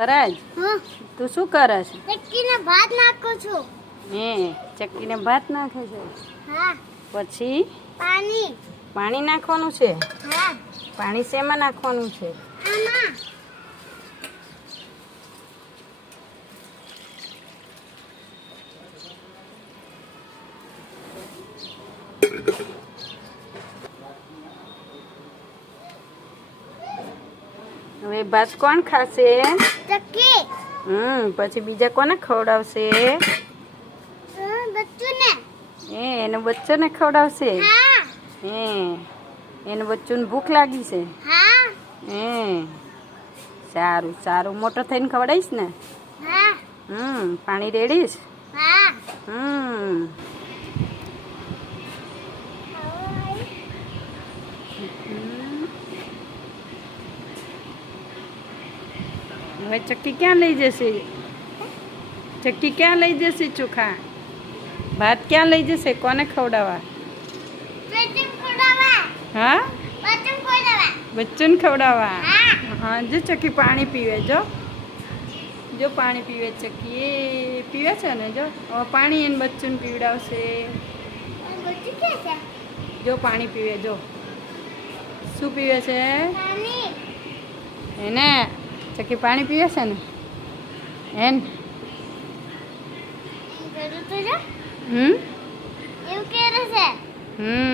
વરાજ તું શું કરે છે? ચક્કીને ભાત નાખું છું. હે ચક્કીને ભાત નાખે છે? હા. પછી? પાણી. પાણી નાખવાનું છે? હા. પાણી શેમાં નાખવાનું છે? આમાં. હવે ભાત કોણ ખાશે? હમ પછી બીજા કોને ખવડાવશે? એ એનો બચ્ચોને ખવડાવશે? હે. એનું બચ્ચું ભૂખ લાગી છે? હે. સારું સારું. મોટો થઈને ખવડાવીશ ને? હમ પાણી રેડીશ? હમ હવે ચક્કી ક્યાં લઈ જશે? ચક્કી ક્યાં લઈ જશે ચોખા? ભાત ક્યાં લઈ જશે? કોને ખવડાવવા? હા? બચ્ચુને ખવડાવવા? હા. જો ચક્કી પાણી પીવે જો. જો પાણી પીવે ચક્કી. એ પીવે છે ને જો. પાણી એને બચ્ચુને પીવડાવશે. જો પાણી પીવે જો. શું પીવે છે? એને ચક્કી પાણી પીવે છે ને એન હમ? એવું કે છે. હમ.